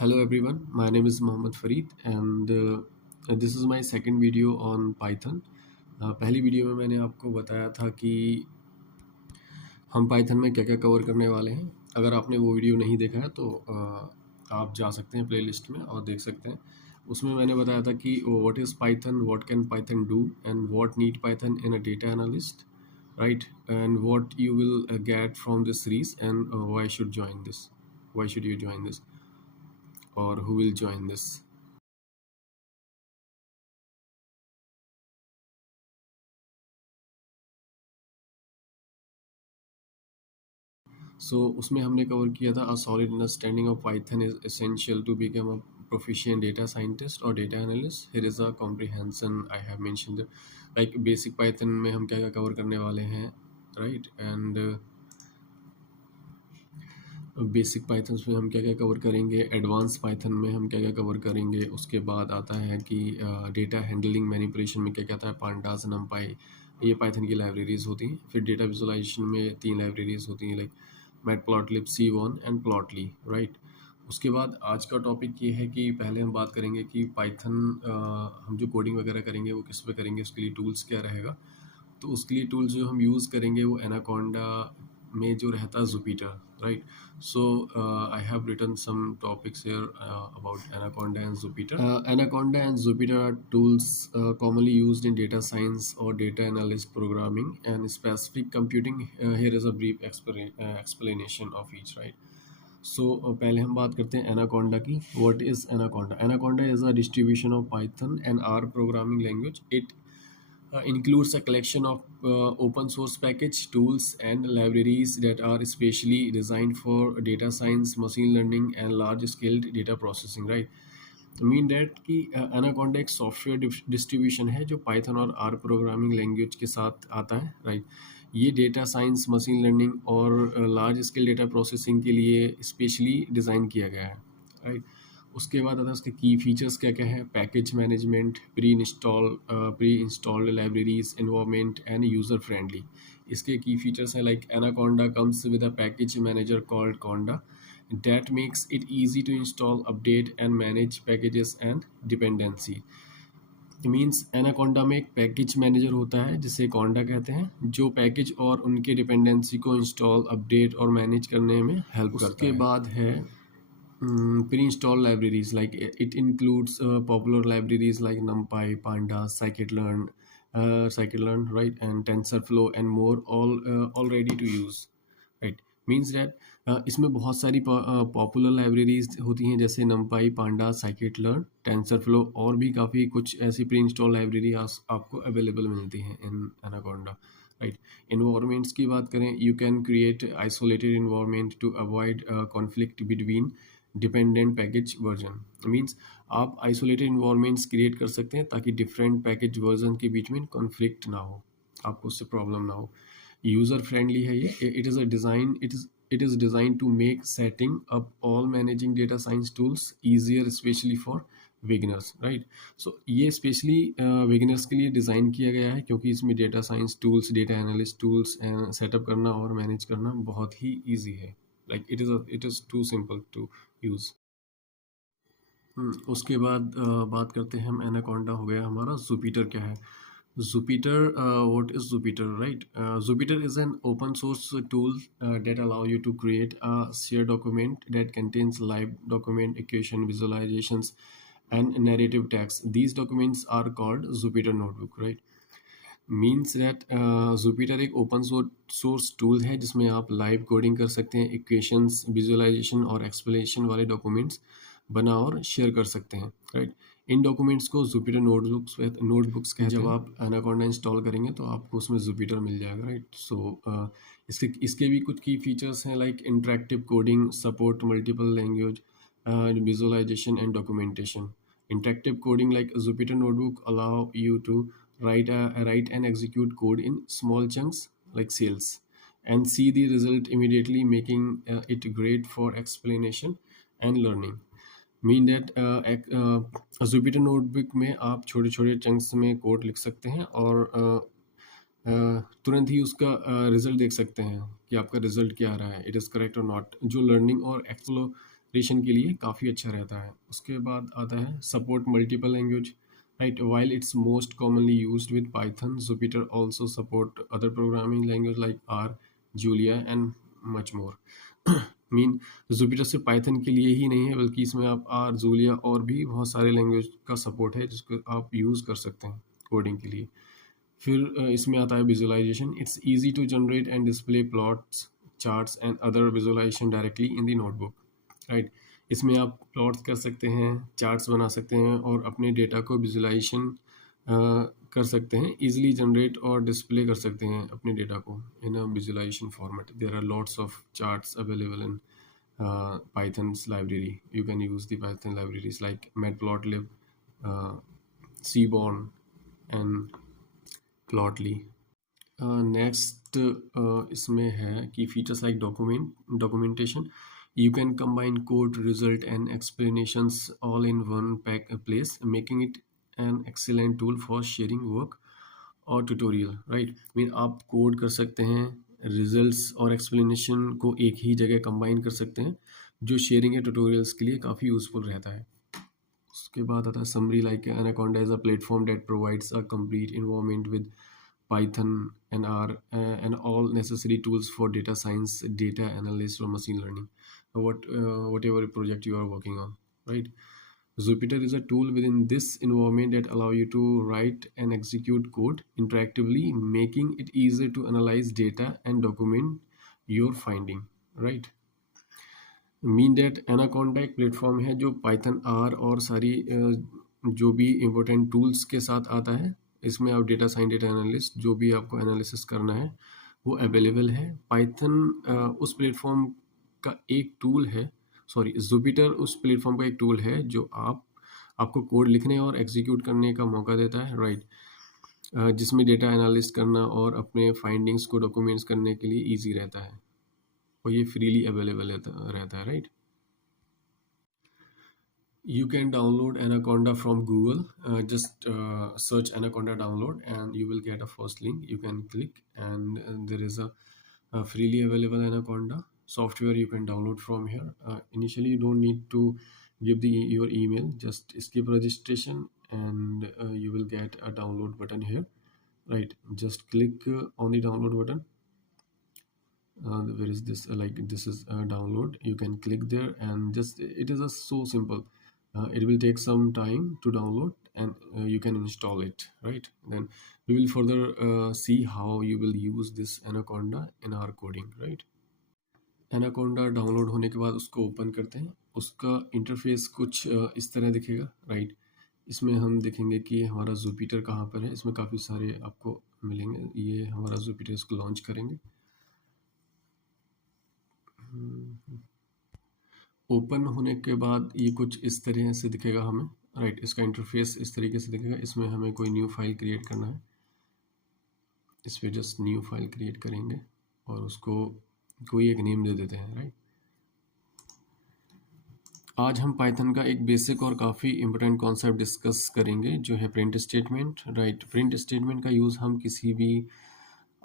Hello everyone, my name is Mohammad Fareed and this is my second video on Python. पहली video में मैंने आपको बताया था कि हम पाइथन में क्या क्या कवर करने वाले हैं। अगर आपने वो वीडियो नहीं देखा है तो आप जा सकते हैं प्लेलिस्ट में और देख सकते हैं। उसमें मैंने बताया था कि what is Python, what can Python do and what need Python in a data analyst, right, and what you will get from this series and why should join this, why should you join this or who will join this. So उसमें हमने cover किया था a solid understanding of Python is essential to become a proficient data scientist or data analyst. Here is a comprehension I have mentioned like basic Python में हम क्या क्या cover करने वाले हैं, right, and बेसिक पाइथन में हम क्या क्या कवर करेंगे, एडवांस पाइथन में हम क्या क्या कवर करेंगे। उसके बाद आता है कि डेटा हैंडलिंग मैनिपुलेशन में क्या क्या आता है, पांडास, नमपाई, ये पाइथन की लाइब्रेरीज होती हैं। फिर डेटा विजुअलाइजेशन में 3 लाइब्रेरीज होती हैं like matplotlib, C1 and Plotly, right. उसके बाद आज का टॉपिक ये है कि पहले हम बात करेंगे कि पाइथन हम जो कोडिंग वगैरह करेंगे वो किस पे करेंगे, उसके लिए टूल्स क्या रहेगा। तो उसके लिए टूल्स जो हम यूज़ करेंगे वो एनाकोंडा में जो रहता है Jupiter, right. So I have written some topics here about Anaconda and Jupyter. Anaconda and Jupyter are tools commonly used in data science or data analyst programming and specific computing. Here is a brief explanation of each, right? So पहले हम बात करते हैं Anaconda की. What is Anaconda? Anaconda is a distribution of Python and R programming language. It includes a collection of open source package tools and libraries that are specially designed for data science, machine learning and large scale data processing, right. Mean that कि anaconda एक software distribution है जो Python और R programming language के साथ आता है, right. ये डेटा साइंस, मशीन लर्निंग और लार्ज स्केल डेटा प्रोसेसिंग के लिए स्पेशली डिज़ाइन किया गया है, राइट। उसके बाद आता है उसके की फीचर्स क्या क्या है, package management, pre installed libraries, environment end user friendly. इसके की फीचर्स हैं like anaconda comes with a package manager called Konda that makes it easy to install, update and manage packages and dependency. Means anaconda में एक package manager होता है जिसे कोंडा कहते हैं, जो पैकेज और उनके डिपेंडेंसी को इंस्टॉल, अपडेट और मैनेज करने में हेल्प करता है। उसके बाद है pre install libraries, like it includes popular libraries like numpy, pandas, scikit-learn, right, and tensorflow and more, all ready to use, right. Means that इसमें बहुत सारी पॉपुलर लाइब्रेरीज होती हैं जैसे numpy, pandas, scikit-learn, tensorflow और भी काफ़ी कुछ ऐसी प्री इंस्टॉल लाइब्रेरी आपको अवेलेबल मिलती हैं इन एनाकोंडा, राइट। इन्वायरमेंट्स की बात करें, you can create isolated environment to avoid conflict between dependent package version. Means आप आइसोलेटेड इन्वायरमेंट्स क्रिएट कर सकते हैं ताकि डिफरेंट पैकेज वर्जन के बीच में कॉन्फ्लिक्ट ना हो, आपको उससे प्रॉब्लम ना हो। यूज़र फ्रेंडली है ये, it is designed to make setting up all managing data science tools easier, especially for beginners, right. So ये स्पेशली बिगिनर्स के लिए डिज़ाइन किया गया है क्योंकि इसमें data science tools, data analyst tools setup करना और मैनेज करना बहुत ही ईजी है, like it is too simple to use. उसके बाद बात करते हैं हम, एनाकोंडा हो गया हमारा। जुपिटर क्या है? Jupyter, what is Jupyter, right? Jupyter is an open source tool that allow you to create a shared document that contains live document, equation, visualizations, and narrative text. These documents are called Jupyter Notebook, right? Means that Jupyter एक open source tool है जिसमें आप live coding कर सकते हैं, equations, visualization और explanation वाले documents बना और शेयर कर सकते हैं, राइट। इन डॉक्यूमेंट्स को जुपिटर नोटबुक्स कहते हैं। जब आप एनाकोंडा इंस्टॉल करेंगे तो आपको उसमें जुपिटर मिल जाएगा, राइट। सो इसके भी कुछ की फीचर्स हैं like interactive coding, support multiple language, visualisation and documentation. Interactive coding like Jupyter notebook allow you to write and execute code in small chunks like cells and see the result immediately, making it great for explanation and learning. Mean that Jupyter notebook में आप छोटे छोटे chunks में code लिख सकते हैं और तुरंत ही उसका रिजल्ट देख सकते हैं कि आपका रिजल्ट क्या आ रहा है, इट इज़ करेक्ट और नॉट। जो लर्निंग और रेशन के लिए काफ़ी अच्छा रहता है। उसके बाद आता है support multiple language, right. While it's most commonly used with Python, Jupyter also support other programming language like R, Julia and much more. Mean Jupyter सिर्फ पाइथन के लिए ही नहीं है, बल्कि इसमें आप आर, जूलिया और भी बहुत सारे लैंग्वेज का सपोर्ट है जिसको आप यूज़ कर सकते हैं कोडिंग के लिए। फिर इसमें आता है visualization. It's easy to generate and display plots, charts and other visualization directly in the notebook, right. इसमें आप प्लॉट्स कर सकते हैं, चार्ट्स बना सकते हैं और अपने डेटा को विजुअलाइजेशन कर सकते हैं, इजीली जनरेट और डिस्प्ले कर सकते हैं अपने डेटा को in a visualization format. There are lots of charts available in Python's library. You can use the Python libraries like Matplotlib, Seaborn, and Plotly. Next इसमें है कि features like documentation. You can combine code, result and explanations all in one place, making it an excellent tool for sharing work और tutorial, right. Mean आप code कर सकते हैं, results और explanation को एक ही जगह कंबाइन कर सकते हैं, जो शेयरिंग या ट्यूटोरियल्स के लिए काफ़ी यूज़फुल रहता है। उसके बाद आता है summary like anaconda is a platform that provides a complete environment with Python and R and all necessary tools for data science, data analysis, or machine learning, whatever project you are working on, right? Jupyter is a tool within this environment that allow you to write and execute code interactively, making it easier to analyze data and document your finding, right? Mean that Anaconda एक platform है जो Python, are और सारी जो भी important tools के साथ आता है। इसमें आप डेटा साइंस, डेटा एनालिस्ट, जो भी आपको एनालिसिस करना है वो अवेलेबल है। पाइथन उस प्लेटफॉर्म का एक टूल है, सॉरी जुपिटर उस प्लेटफॉर्म का एक टूल है जो आपको कोड लिखने और एग्जीक्यूट करने का मौका देता है, राइट। जिसमें डेटा एनालिस्ट करना और अपने फाइंडिंग्स को डॉक्यूमेंट्स करने के लिए ईजी रहता है और ये फ्रीली अवेलेबल रहता है, right. You can download Anaconda from Google. Just search Anaconda download and you will get a first link. You can click and there is a freely available Anaconda software you can download from here. Initially, you don't need to give your email. Just skip registration and you will get a download button here. Right. Just click on the download button. Where is this? This is download. You can click there and just it is so simple. It will take some time to download and you can install it, right? Then we will further see how you will use this Anaconda in our coding, right? Anaconda download होने के बाद उसको open करते हैं। उसका interface कुछ इस तरह दिखेगा, राइट। इसमें हम देखेंगे कि हमारा जुपिटर कहाँ पर है। इसमें काफ़ी सारे आपको मिलेंगे। ये हमारा जुपिटर, इसको लॉन्च करेंगे। ओपन होने के बाद ये कुछ इस तरह से दिखेगा हमें, राइट। इसका इंटरफेस इस तरीके से दिखेगा। इसमें हमें कोई न्यू फाइल क्रिएट करना है। इस पर जस्ट न्यू फाइल क्रिएट करेंगे और उसको कोई एक नेम दे देते हैं, राइट। आज हम पाइथन का एक बेसिक और काफ़ी इंपॉर्टेंट कॉन्सेप्ट डिस्कस करेंगे जो है print statement, right. Print statement का यूज़ हम किसी भी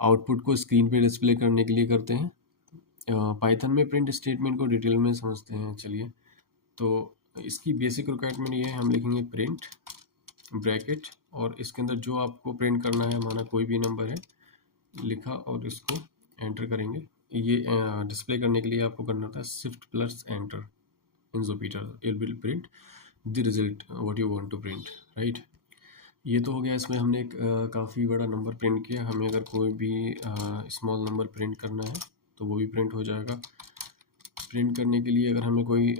आउटपुट को स्क्रीन पे डिस्प्ले करने के लिए करते हैं। पाइथन में प्रिंट स्टेटमेंट को डिटेल में समझते हैं, चलिए। तो इसकी बेसिक रिक्वायरमेंट ये है, हम लिखेंगे प्रिंट ब्रैकेट और इसके अंदर जो आपको प्रिंट करना है, माना कोई भी नंबर है लिखा और इसको एंटर करेंगे। ये डिस्प्ले करने के लिए आपको करना होता है shift plus enter in Jupyter. It will print the result what you want to print, right. ये तो हो गया। इसमें हमने एक काफ़ी बड़ा नंबर प्रिंट किया। हमें अगर कोई भी स्मॉल नंबर प्रिंट करना है तो वो भी प्रिंट हो जाएगा। प्रिंट करने के लिए अगर हमें कोई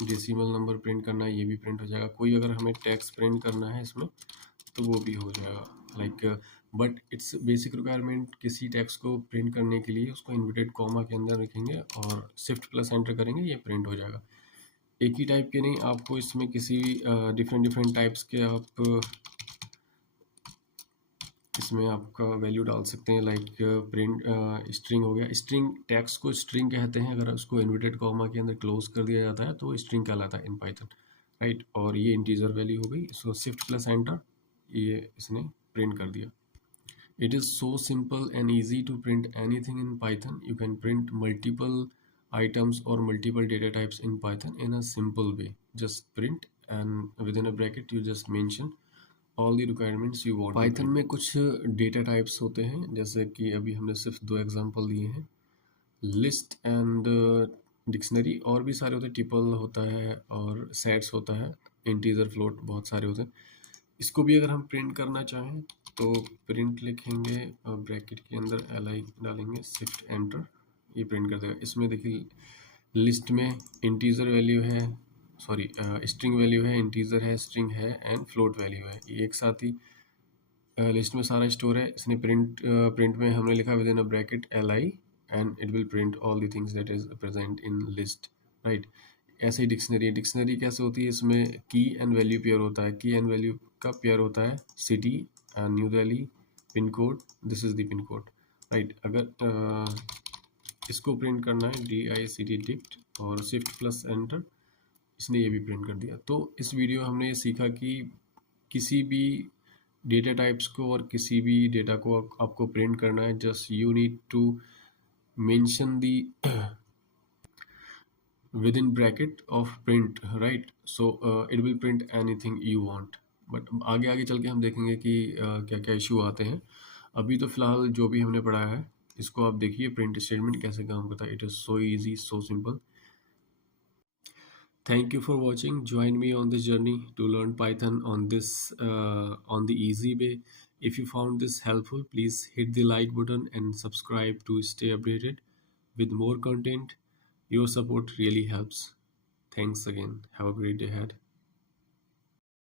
डेसिमल नंबर प्रिंट करना है, ये भी प्रिंट हो जाएगा। कोई अगर हमें टेक्स्ट प्रिंट करना है इसमें तो वो भी हो जाएगा, like. But it's basic requirement, किसी टेक्स्ट को प्रिंट करने के लिए उसको इन्वर्टेड कॉमा के अंदर रखेंगे और शिफ्ट प्लस एंटर करेंगे, ये प्रिंट हो जाएगा। एक ही टाइप के नहीं, आपको इसमें किसी डिफरेंट टाइप्स के आप इसमें आपका वैल्यू डाल सकते हैं, लाइक प्रिंट स्ट्रिंग हो गया। स्ट्रिंग टैग्स को स्ट्रिंग कहते हैं। अगर उसको इन्वर्टेड कॉमा के अंदर क्लोज कर दिया जाता है तो स्ट्रिंग कहलाता है इन पाइथन, राइट। और ये इंटीजर वैल्यू हो गई। सो शिफ्ट प्लस एंटर, ये इसने प्रिंट कर दिया। It is so simple and easy to print anything in Python. You can print multiple items or multiple data types in Python in a simple way. Just print and within a bracket you just mention all the requirements you want. Python में कुछ data types होते हैं, जैसे कि अभी हमने सिर्फ 2 example दिए हैं, लिस्ट एंड डिक्शनरी, और भी सारे होते हैं, ट्रिपल होता है और सेट्स होता है, इंटीजर फ्लोट, बहुत सारे होते हैं। इसको भी अगर हम प्रिंट करना चाहें तो प्रिंट लिखेंगे, ब्रैकेट के अंदर li डालेंगे, शिफ्ट एंटर, ये प्रिंट कर देगा। इसमें देखिए लिस्ट में इंटीजर वैल्यू है, सॉरी स्ट्रिंग वैल्यू है, इंटीजर है, स्ट्रिंग है एंड फ्लोट वैल्यू है, ये एक साथ ही लिस्ट में सारा स्टोर है। इसने प्रिंट में हमने लिखा with in a bracket li and it will print all the things that is present in list, right. ऐसे ही डिक्शनरी कैसे होती है, इसमें की एंड वैल्यू पेयर होता है, की एंड वैल्यू का पेयर होता है city, new Delhi, pin code, this is the pin code, right. अगर इसको प्रिंट करना है dict डिक्ट और शिफ्ट प्लस एंटर, इसने ये भी प्रिंट कर दिया। तो इस वीडियो हमने ये सीखा कि किसी भी डेटा टाइप्स को और किसी भी डेटा को आपको प्रिंट करना है, just you need to mention the within bracket of print, right? So it will print anything you want, but आगे आगे चल के हम देखेंगे कि क्या क्या इशू आते हैं। अभी तो फिलहाल जो भी हमने पढ़ा है इसको आप देखिए, प्रिंट स्टेटमेंट कैसे काम करता है। It is so easy, so simple. Thank you for watching. Join me on this journey to learn Python on the easy way. If you found this helpful, please hit the like button and subscribe to stay updated with more content. Your support really helps. Thanks again. Have a great day ahead.